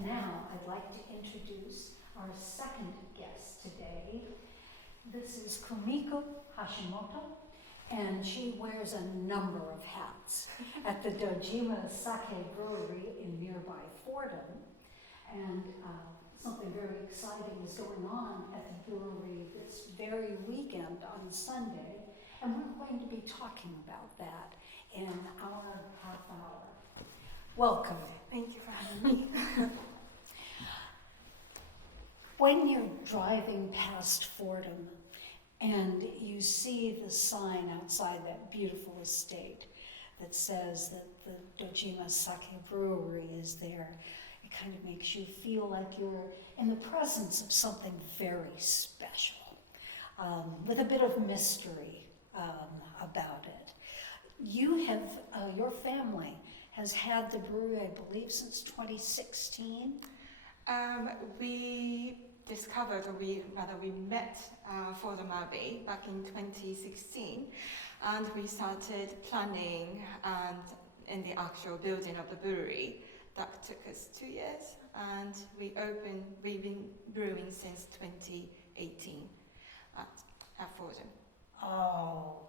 And now I'd like to introduce our second guest today. This is Kumiko Hashimoto, and she wears a number of hats at the Dojima Sake Brewery in nearby Fordham. And something very exciting is going on at the brewery this very weekend on Sunday, and we're going to be talking about that in our half hour. Welcome. Thank you for having me. When you're driving past Fordham and you see the sign outside that beautiful estate that says that the Dojima Sake Brewery is there, it kind of makes you feel like you're in the presence of something very special, with a bit of mystery about it. You have, your family has had the brewery, I believe, since 2016. We discovered, or we met Fordham Abbey back in 2016, and we started planning and in the actual building of the brewery. That took us 2 years, and we've been brewing since 2018 at Fordham. Oh,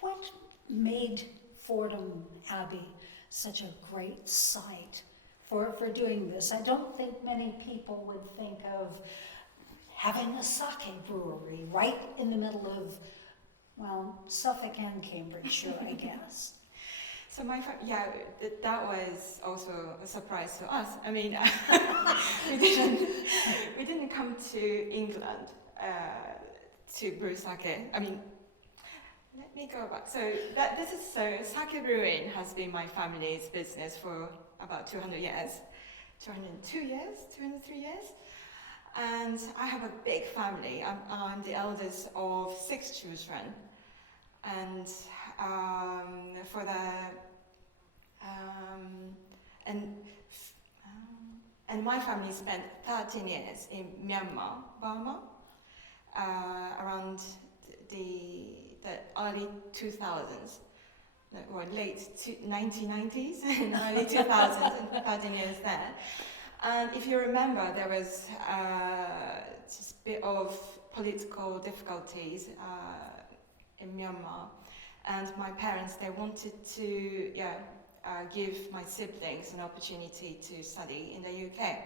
what made Fordham Abbey such a great site for doing this? I don't think many people would think of having a sake brewery right in the middle of, well, Suffolk and Cambridgeshire, I guess. So that was also a surprise to us. I mean, we didn't come to England to brew sake. I mean, let me go back. So sake brewing has been my family's business for about 200 years, 202 years, 203 years. And I have a big family. I'm the eldest of 6 children. And and my family spent 13 years in Myanmar, Burma, around the early 2000s, or late 1990s and early 2000s, and 13 years there. And if you remember, there was just a bit of political difficulties in Myanmar, and my parents, they wanted to give my siblings an opportunity to study in the UK.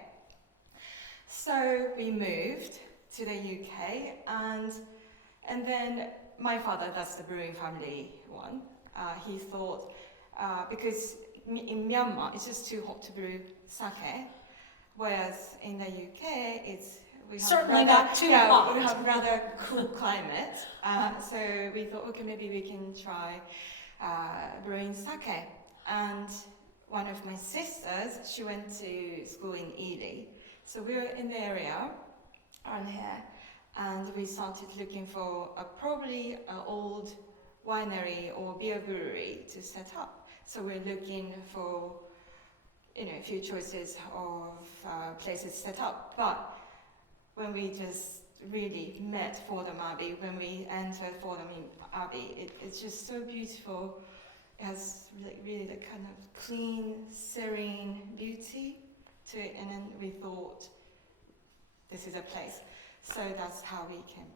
So we moved to the UK, and then my father, that's the brewing family one, he thought, because in Myanmar it's just too hot to brew sake, whereas in the UK we have rather cool climate. So we thought, okay, maybe we can try brewing sake. And one of my sisters, she went to school in Ely, so we were in the area around here, and we started looking for probably an old winery or beer brewery to set up. So we're looking for, a few choices of places set up. But when we just really met Fordham Abbey, when we entered Fordham Abbey, it's just so beautiful. It has really the kind of clean, serene beauty to it, and then we thought, this is a place. So that's how we came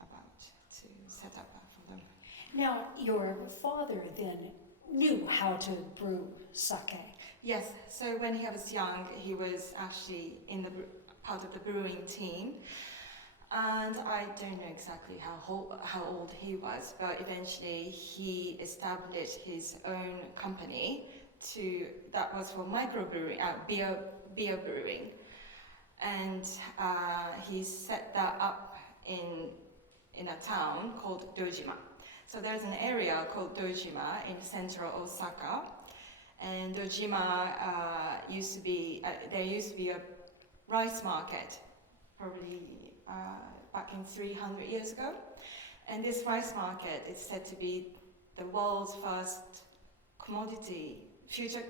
about to set up Fordham. Now, your father then knew how to brew sake. Yes, so when he was young, he was actually in the part of the brewing team. And I don't know exactly how old he was, but eventually he established his own company that was for microbrewing, beer brewing. And he set that up in a town called Dojima. So there's an area called Dojima in central Osaka. And Dojima used to be a rice market, probably back in 300 years ago. And this rice market is said to be the world's first future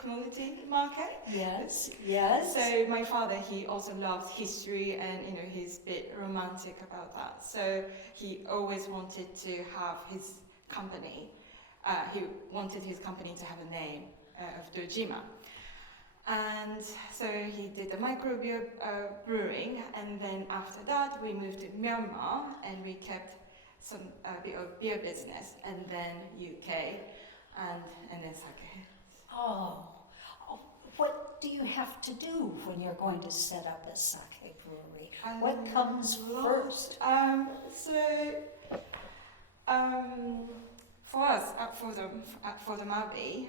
commodity market. Yes, yes. So my father, he also loved history, and he's a bit romantic about that. So he always wanted to have his company. He wanted his company to have a name, of Dojima. And so he did the micro brewing, and then after that we moved to Myanmar, and we kept some bit of beer business, and then UK, and then sake. Oh, what do you have to do when you're going to set up a sake brewery? What comes first? For us at Fordham Abbey,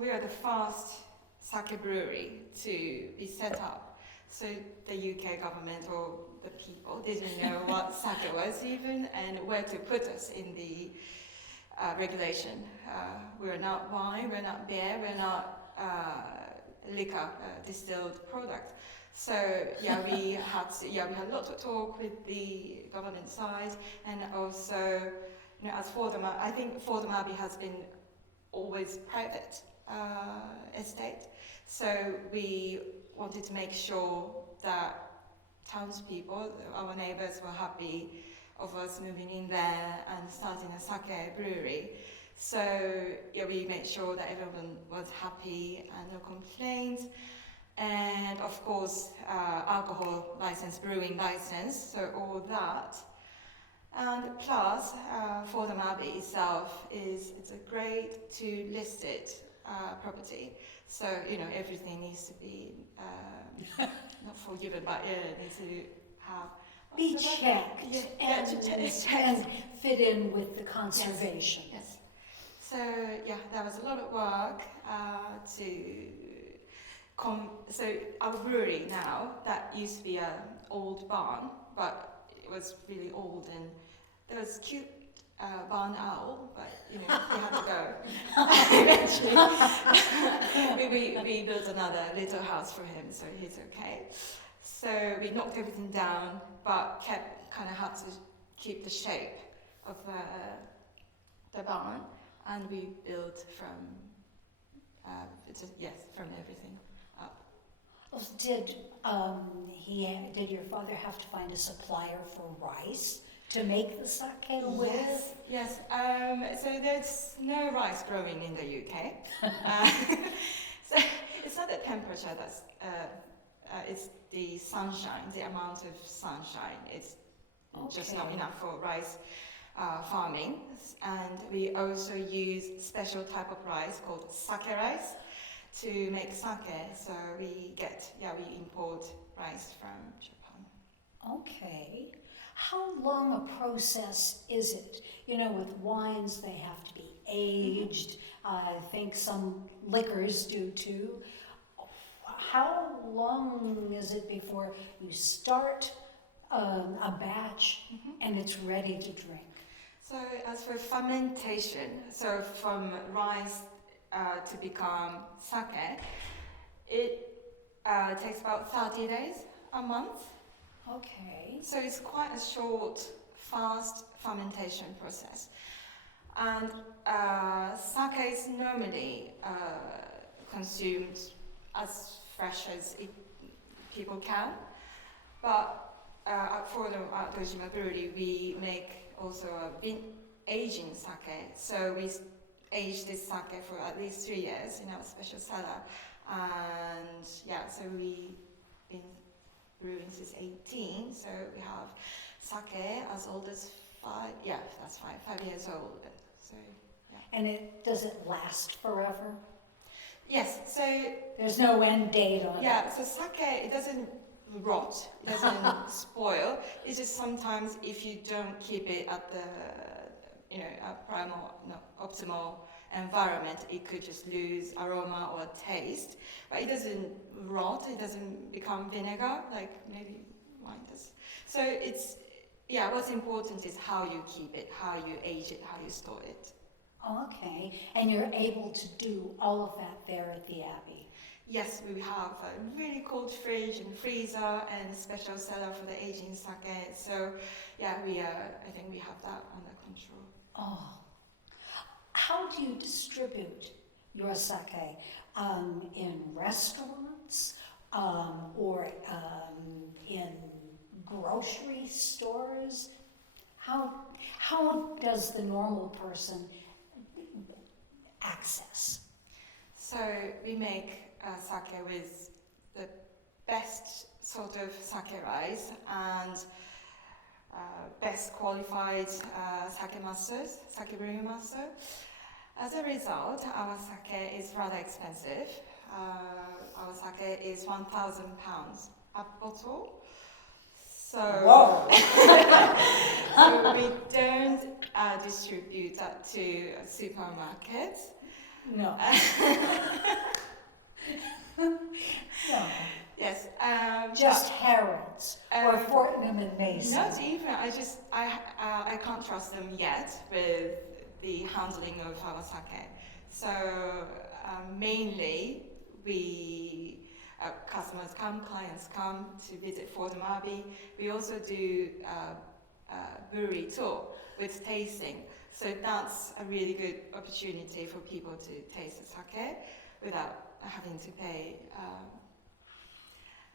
we are the first sake brewery to be set up. So the UK government or the people didn't know what sake was even and where to put us in the regulation. We're not wine, we're not beer, we're not liquor, distilled product. So we had a lot of talk with the government side, and also, as I think Fordham Abbey has been always private estate. So we wanted to make sure that townspeople, our neighbours, were happy of us moving in there and starting a sake brewery. So we made sure that everyone was happy and no complaints. And of course, alcohol license, brewing license, so all that. And plus, Fordham Abbey itself it's a great to listed property. So everything needs to be not forgiven, but it needs to have Be checked and fit in with the conservation. Yes. So there was a lot of work so our brewery now, that used to be an old barn, but it was really old, and there was cute barn owl, but he had to go. Eventually, we built another little house for him, so he's okay. So we knocked everything down, but had to keep the shape of the barn, and we built from everything up. Did your father have to find a supplier for rice to make the sake with? Yes. So there's no rice growing in the UK. So it's not the temperature that's it's the sunshine, the amount of sunshine. It's just not enough for rice farming. And we also use special type of rice called sake rice to make sake. So we import rice from Japan. Okay. How long a process is it? With wines, they have to be aged. I think some liquors do too. How long is it before you start a batch and it's ready to drink? So as for fermentation, so from rice to become sake, it takes about 30 days, a month. Okay. So it's quite a short, fast fermentation process. And sake is normally consumed as fresh as people can. But at Fordham, at Dojima Brewery, we make also a aging sake. So we age this sake for at least 3 years in our special cellar. And so we've been brewing since 18. So we have sake as old as 5 years old. So, And does it last forever? Yes, so there's no end date on it. Yeah, so sake, it doesn't rot, it doesn't spoil. It's just sometimes if you don't keep it at the optimal environment, it could just lose aroma or taste. But it doesn't rot, it doesn't become vinegar like maybe wine does. So what's important is how you keep it, how you age it, how you store it. Okay, and you're able to do all of that there at the Abbey? Yes, we have a really cold fridge and freezer and special cellar for the aging sake. So, I think we have that under control. Oh, how do you distribute your sake? In restaurants or in grocery stores? How does the normal person access? So we make sake with the best sort of sake rice and best qualified sake masters, sake brewing master. As a result, our sake is rather expensive. Our sake is £1,000 a bottle. So, Whoa! so we don't distribute that to supermarkets. No. No. Yes. Just Harrods or Fordham and Mason. Not even. I can't trust them yet with the handling of our sake. So mainly customers come, clients come to visit Fordham Abbey. We also do brewery tour with tasting. So that's a really good opportunity for people to taste the sake without having to pay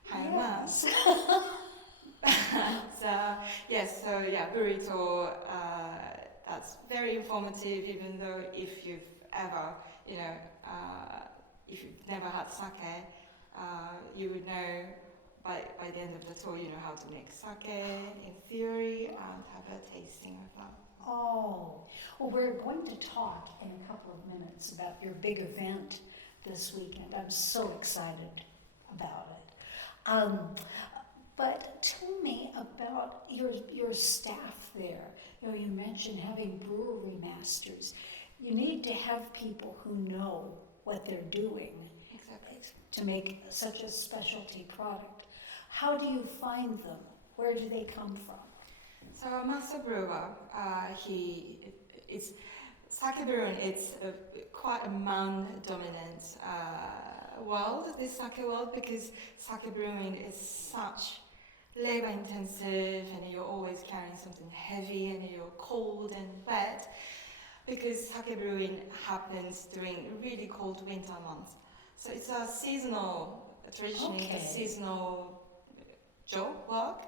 high amounts. Brewery tour, that's very informative, even though if you've ever, if you've never had sake, you would know by the end of the tour, you know how to make sake in theory and have a tasting of that. Oh, well, we're going to talk in a couple of minutes about your big event this weekend. I'm so excited about it. But tell me about your staff there. You mentioned having brewery masters. You need to have people who know what they're doing. Exactly. To make such a specialty product. How do you find them? Where do they come from? So our master brewer, sake brewing, it's quite a man-dominant world, this sake world, because sake brewing is such labor-intensive and you're always carrying something heavy and you're cold and wet, because sake brewing happens during really cold winter months. So it's a traditionally a seasonal job work.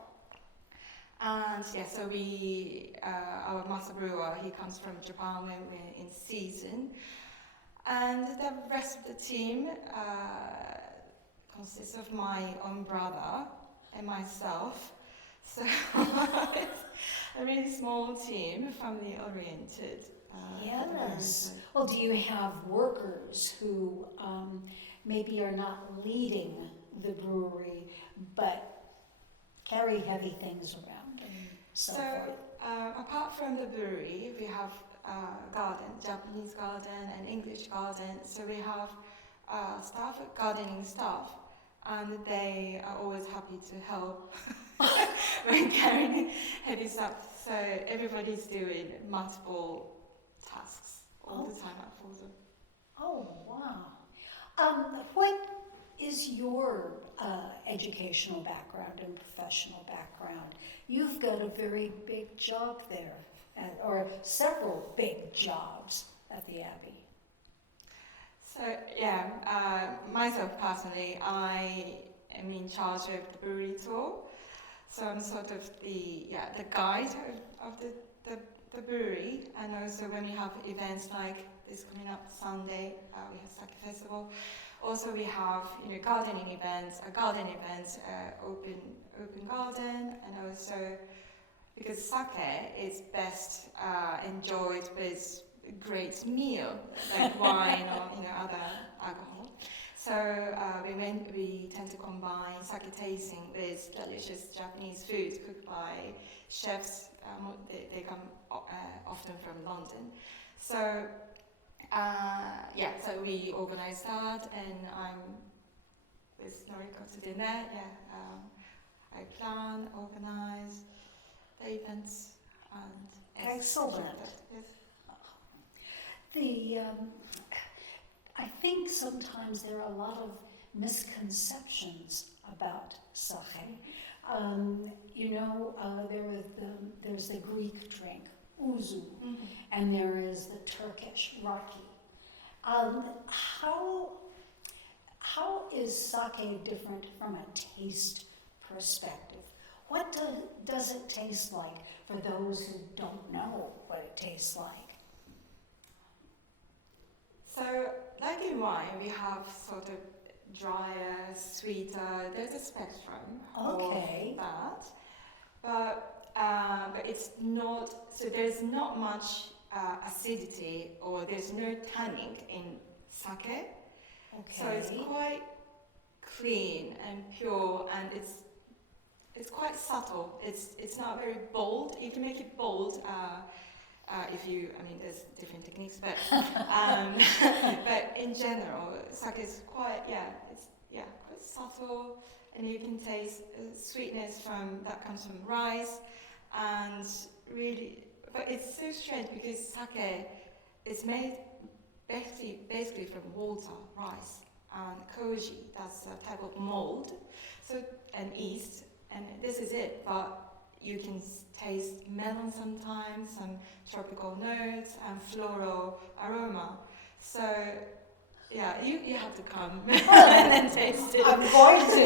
And so our master brewer, he comes from Japan when we're in season. And the rest of the team consists of my own brother and myself. So it's a really small team, family-oriented. Yes. Well, do you have workers who maybe are not leading the brewery, but carry heavy things around and so forth? Apart from the brewery, we have garden, Japanese garden and English garden. So we have gardening staff, and they are always happy to help when carrying heavy stuff. So everybody's doing multiple tasks all the time at Fordham. Oh, wow. What is your educational background and professional background? You've got a very big job there, or several big jobs at the Abbey. So myself personally, I am in charge of the brewery tour. So I'm sort of the guide of the brewery, and also when we have events like this coming up Sunday, we have Sake Festival. Also we have gardening events, open garden, and also because sake is best enjoyed with a great meal like wine or other alcohol. So we tend to combine sake tasting with delicious Japanese food cooked by chefs. They come often from London. So so we organize that, and I'm with Noriko to dinner. I plan, organize the events, and Excellent. Yes. I think sometimes there are a lot of misconceptions about sake. There's the Greek drink, uzu, and there is the Turkish raki. How is sake different from a taste perspective? What does it taste like for those who don't know what it tastes like? So sake wine, we have sort of drier, sweeter. There's a spectrum Okay. of that, but it's not. So there's not much acidity, or there's no tannin in sake. Okay. So it's quite clean and pure, and it's quite subtle. It's not very bold. You can make it bold if you. I mean, there's different techniques, but but in general, sake is quite quite subtle, and you can taste sweetness that comes from rice, and really. But it's so strange because sake is made basically from water, rice, and koji. That's a type of mold. So and yeast, and this is it. But you can taste melon sometimes, some tropical notes, and floral aroma. So yeah, you have to come and taste it. I'm going to.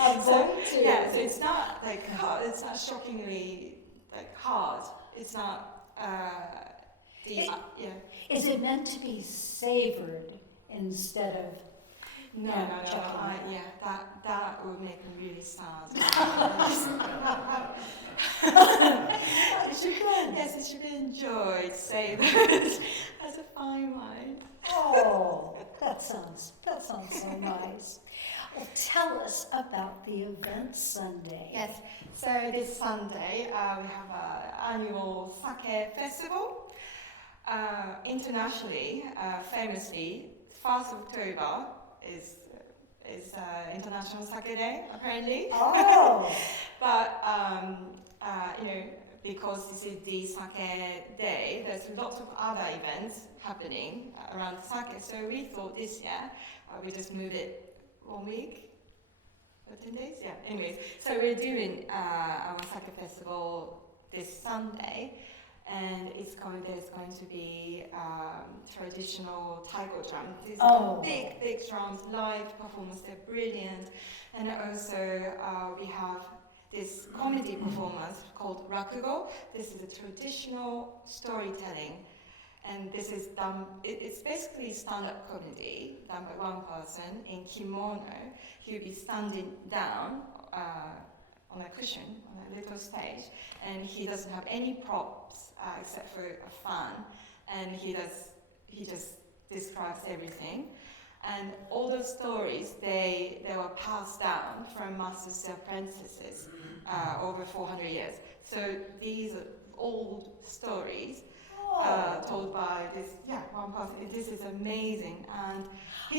I'm going to. Yeah, so it's not like hard. It's not shockingly like hard. It's not. Is it meant to be savored instead of? No. That would make me really sad. It should be enjoyed, savored as a fine wine. Oh, that sounds so nice. Well, tell us about the event Sunday. Yes, so this Sunday we have an annual sake festival. Internationally, famously, 1st of October is International Sake Day, apparently. Oh! But, because this is the sake day, there's lots of other events happening around sake. So we thought this year we just move it 1 week or 10 days. Yeah. Anyways, so we're doing our sake festival this Sunday, and there's going to be traditional taiko drum. These are big drums, live performance. They're brilliant, and also we have this comedy performance called rakugo. This is a traditional storytelling, and this is done. It's basically stand-up comedy done by one person in kimono. He'll be standing down on a cushion on a little stage, and he doesn't have any props except for a fan, and he just describes everything. And all those stories, they were passed down from masters to apprentices over 400 years. So these are old stories told by this one person. This is amazing. And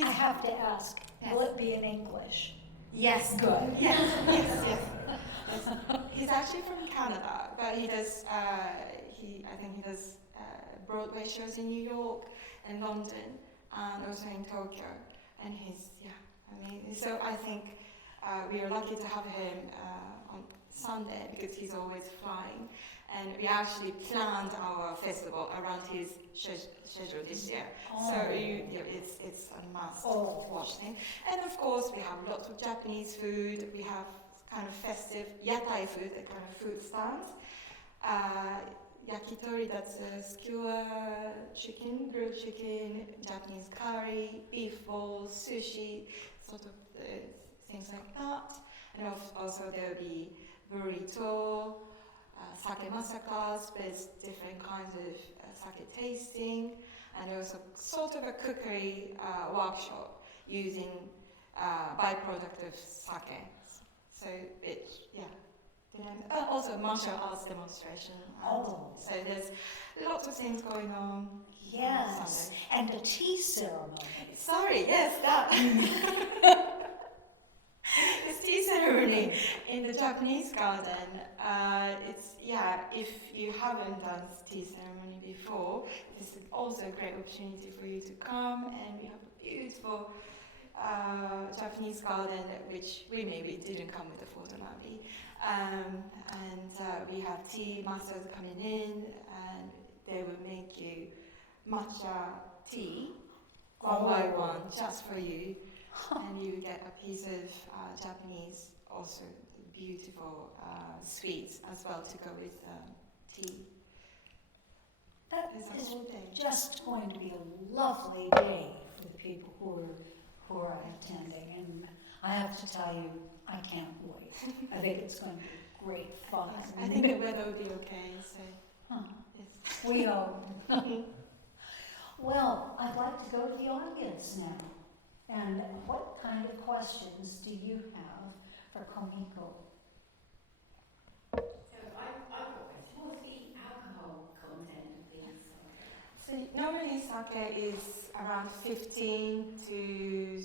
I have to ask, will it be in English? Yes. Good. Yes. He's actually from Canada, but he does. I think he does Broadway shows in New York and London, and also in Tokyo. And he's amazing. So I think we are lucky to have him on Sunday because he's always flying. And we actually planned our festival around his schedule this year. Oh. So it's a must-watch thing. And of course, we have lots of Japanese food. We have kind of festive yatai food, the kind of food stands. Yakitori, that's a skewer chicken, grilled chicken, Japanese curry, beef balls, sushi, sort of things like that. And also there will be burrito, sake masterclass with different kinds of sake tasting, and also sort of a cookery workshop using byproduct of sake. So also martial arts demonstration. So there's lots of things going on. Yes, and a tea ceremony. Sorry, yes, that. It's tea ceremony in the Japanese garden. If you haven't done tea ceremony before, this is also a great opportunity for you to come, and we have a beautiful Japanese garden, which we maybe didn't come with the Fordham Abbey. We have tea masters coming in, and they will make you matcha tea one by one just for you. And you get a piece of Japanese, also beautiful sweets as well to go with tea. That is just going to be a lovely day for the people who are attending, and I have to tell you, I can't wait. I think it's going to be great fun. I think the weather will be okay, so yes. We hope. Well, I'd like to go to the audience now. And what kind of questions do you have for Kumiko? I've got a question. What's the alcohol content of the sake? So normally sake is around 15 to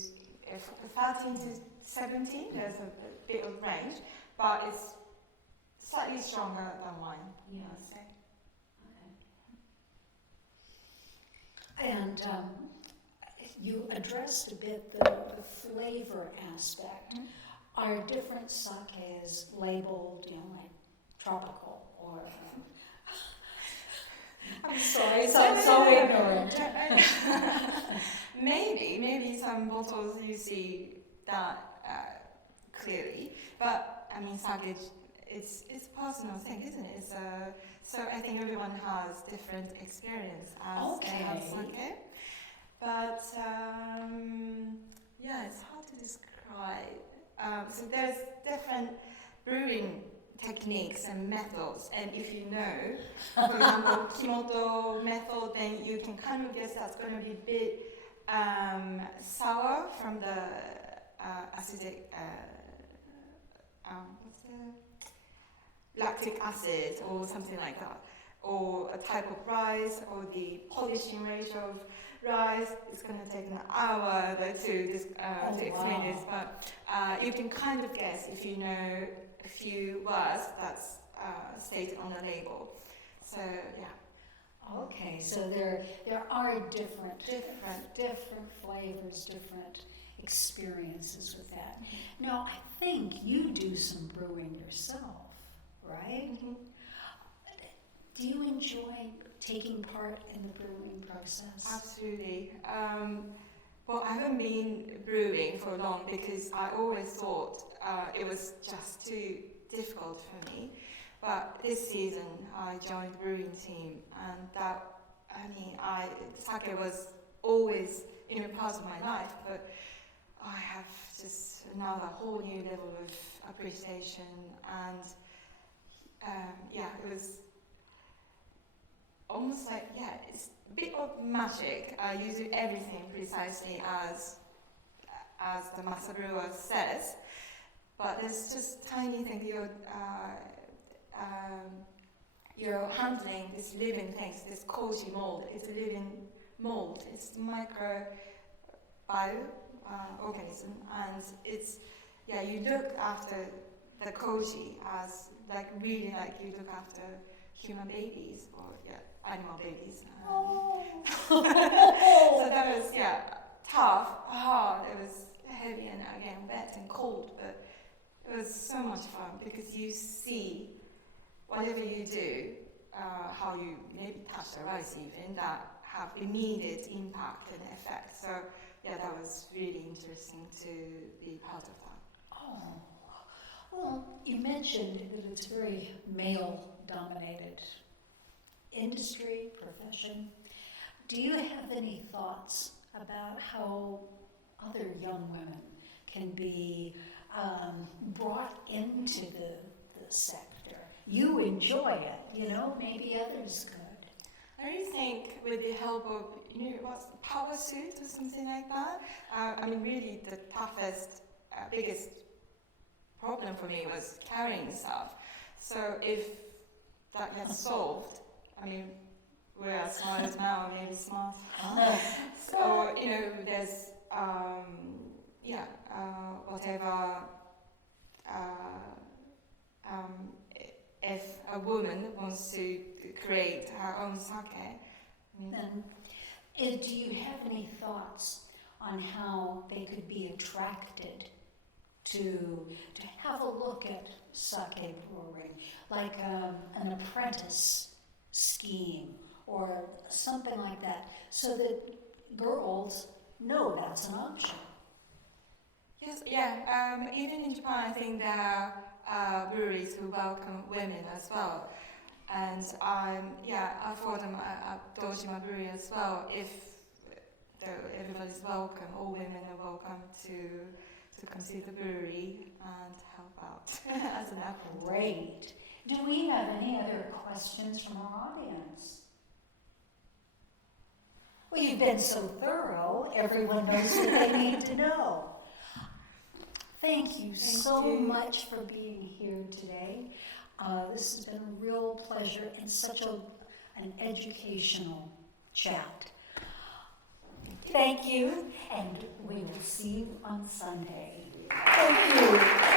13 to 17. There's a bit of range, but it's slightly stronger than wine. Yeah. I'd say. And you addressed a bit the flavor aspect. Mhm. Are different sakes labeled, like tropical or? I'm sorry, so ignorant. maybe some bottles you see that clearly, but I mean sake, it's a personal thing, isn't it? So I think everyone has different experience as they have Okay. sake, but yeah, it's hard to describe. So there's different brewing techniques and methods, and if you know, for example, Kimoto method, then you can kind of guess that's going to be a bit sour from the acidic, what's the lactic acid or something like that, or a type of rice, or the polishing rate of rice. It's going to take an hour to explain this, but you can kind of guess if you know a few words that's stated on the label. So yeah. Okay, so there are different flavors, different experiences with that. Now, I think you do some brewing yourself, right? Mm-hmm. Do you enjoy taking part in the brewing process? Absolutely. Well, I haven't been brewing for long because I always thought it was just too difficult for me. But this season I joined the brewing team, and sake was always part of my life, but I have just another whole new level of appreciation, and it was almost like, it's a bit of magic. You do everything precisely as the master brewer says, but there's just tiny things you're handling these living things, this koji mold. It's a living mold. It's micro organism, and it's you look after the koji as really like you look after human babies or animal babies. So that was tough, hard. It was heavy and again wet and cold, but it was so much fun because you see whatever you do, how you maybe touch the rice even, that have immediate impact and effect. So that was really interesting to be part of that. Oh, well, you mentioned that it's very male-dominated industry, profession. Do you have any thoughts about how other young women can be brought into the sector? You enjoy it, maybe others could. I really think with the help of, what's power suit or something like that, really the toughest, biggest problem for me was carrying stuff. So if that gets solved, we're as smart as now, maybe smart. So, there's, whatever, if a woman wants to create her own sake. Then, do you have any thoughts on how they could be attracted to have a look at sake brewing, like an apprentice scheme or something like that, so that girls know that's an option? Yes, even in Japan, I think there are breweries who welcome women as well. And at Fordham Dojima Brewery as well, if everybody's welcome. All women are welcome to come see the brewery and help out as an apprentice. Great. Do we have any other questions from our audience? Well, you've been so thorough, everyone knows what they need to know. Thank you so much for being here today. This has been a real pleasure and such an educational chat. Thank you, and we will see you on Sunday. Thank you.